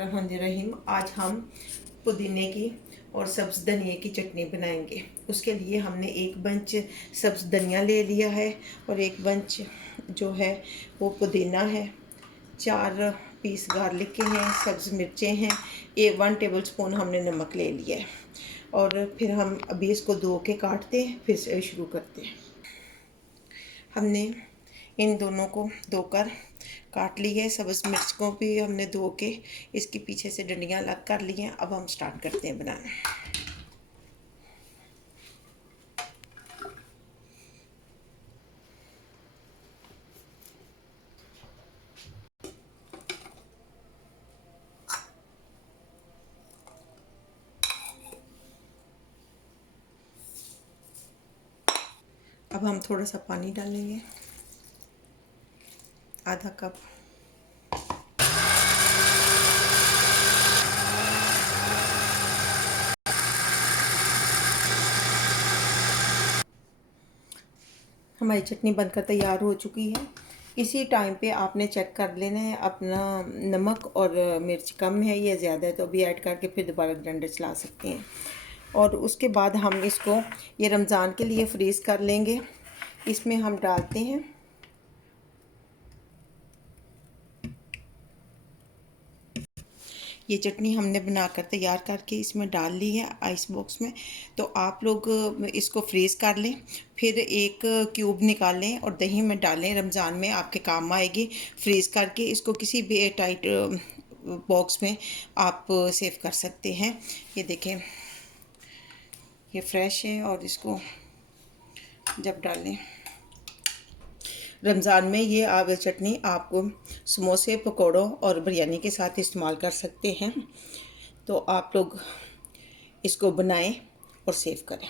बिस्मिल्लाहिर्रहमानिर्रहीम। आज हम पुदीने की और सब्ज़ धनिए की चटनी बनाएंगे। उसके लिए हमने एक बंच सब्ज़ धनिया ले लिया है और एक बंच जो है वो पुदीना है। 4 पीस गार्लिक के हैं, सब्ज़ मिर्चें हैं, 1 टेबल स्पून हमने नमक ले लिया है। और फिर हम अभी इसको धो के काटते हैं, फिर से शुरू करते हैं। हमने इन दोनों को धोकर काट ली है। सब्ज़ मिर्च को भी हमने धो के इसके पीछे से डंडियाँ अलग कर ली हैं। अब हम स्टार्ट करते हैं बनाना। अब हम थोड़ा सा पानी डालेंगे, आधा कप। हमारी चटनी बनकर तैयार हो चुकी है। इसी टाइम पे आपने चेक कर लेना है अपना नमक और मिर्च कम है या ज़्यादा है, तो अभी ऐड करके फिर दोबारा ग्राइंडर चला सकते हैं। और उसके बाद हम इसको ये रमज़ान के लिए फ्रीज़ कर लेंगे। इसमें हम डालते हैं ये चटनी हमने बनाकर तैयार करके इसमें डाल ली है आइस बॉक्स में। तो आप लोग इसको फ्रीज़ कर लें, फिर एक क्यूब निकालें और दही में डालें। रमज़ान में आपके काम आएगी। फ्रीज़ करके इसको किसी भी एयर टाइट बॉक्स में आप सेव कर सकते हैं। ये देखें, ये फ्रेश है और इसको जब डालें रमज़ान में ये आग चटनी आप समोसे, पकौड़ों और बिरयानी के साथ इस्तेमाल कर सकते हैं। तो आप लोग इसको बनाएं और सेव करें।